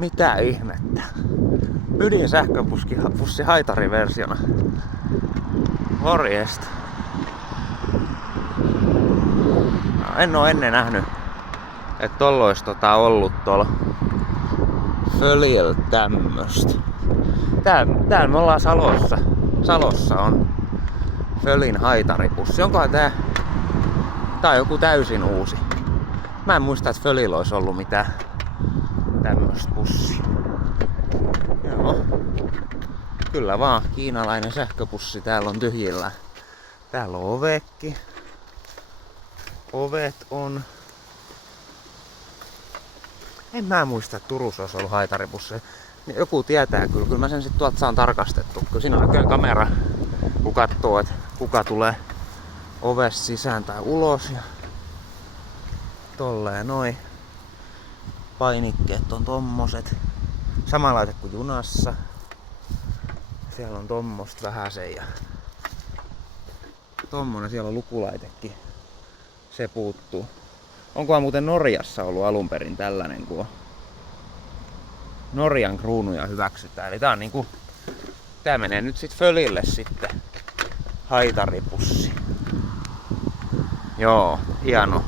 Mitä ihmettä? Ydinsähköpussi haitariversiona. Morjesta. En oo ennen nähnyt, että tolla ois ollut tuolla Följellä tämmöstä. Täällä me ollaan Salossa. Salossa on Följin haitaripussi. Onkohan tää on joku täysin uusi? Mä en muista, että Följillä ois ollut mitään tämmöstä pussia. Joo. Kyllä vaan, kiinalainen sähköpussi täällä on tyhjillä. Täällä on ovekki. Ovet on... En mä muista, että Turussa olisi ollut haitaripussi. Joku tietää kyllä. Kyllä mä sen sit tuolta saan tarkastettu. Kyllä siinä on näköjään kamera, kun katsoo, että kuka tulee ovesta sisään tai ulos. Ja tolleen noin. Painikkeet on tommoset. Samanlaiset kuin junassa. Siellä on tommosta vähäsen ja tommonen, siellä on lukulaitekin. Se puuttuu. Onkohan muuten Norjassa ollut alunperin tällainen, kun Norjan kruunuja hyväksytään. Eli tää on niinku, tää menee nyt sit Följille sitten haitaripussi. Joo, hieno.